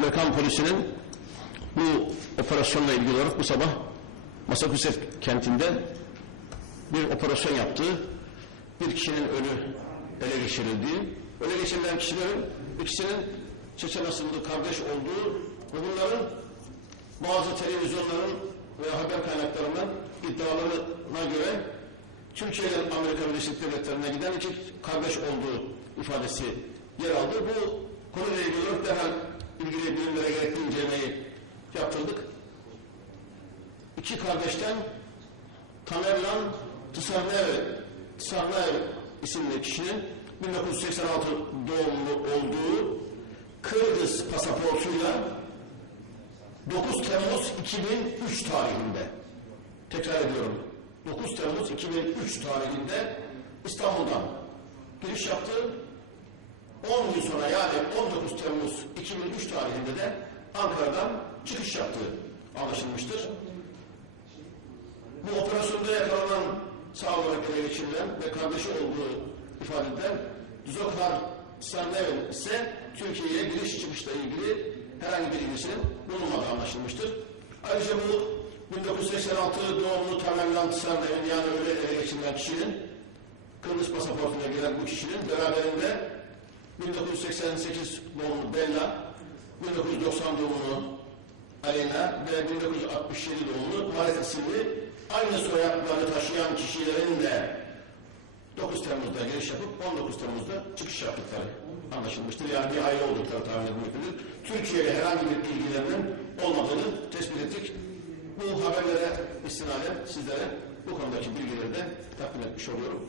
Amerikan polisinin bu operasyonla ilgili olarak bu sabah Massachusetts kentinde bir operasyon yaptığı, bir kişinin ölü ele geçirildiği, öyle geçirilen kişilerin ikisinin Çeçen asıllı kardeş olduğu ve bunların bazı televizyonların ve haber kaynaklarından iddialarına göre Türkiye'den Amerika Birleşik Devletleri'ne giden iki kardeş olduğu ifadesi yer aldı. Bu konuyla ilgili olarak derhal ilgili bilimlere gerekli incelemeyi yaptırdık. İki kardeşten Tamerlan Tsarnaev, Tsarnaev isimli kişinin 1986 doğumlu olduğu Kırgız pasaportuyla 9 Temmuz 2003 tarihinde tekrar ediyorum 9 Temmuz 2003 tarihinde İstanbul'dan giriş yaptı. 10 gün sonra yani 19 Temmuz 2003 tarihinde de Ankara'dan çıkış yaptığı anlaşılmıştır. Bu operasyonda yakalanan sağ olarak geçirilen ve kardeşi olduğu ifade edilen Zokhar Sarnev'in ise Türkiye'ye giriş çıkışla ilgili herhangi bir ilgisinin bulunmadığı anlaşılmıştır. Ayrıca bu 1986 doğumlu Tamerlan Sarnev'in yani öyle ele geçirilen kişinin Kıbrıs pasaportuna gelen bu kişinin beraberinde 1988 doğumlu Bella, 1990 doğumlu Alena ve 1967 doğumlu Maret isimli aynı soyadları taşıyan kişilerin de 9 Temmuz'da giriş yapıp 19 Temmuz'da çıkış yaptıkları anlaşılmıştır. Yani bir aile oldukları tahmin edilmektedir. Türkiye ile herhangi bir ilgilerinin olmadığını tespit ettik. Bu haberlere istinaden sizlere bu konudaki bilgileri de takdim etmiş oluyorum.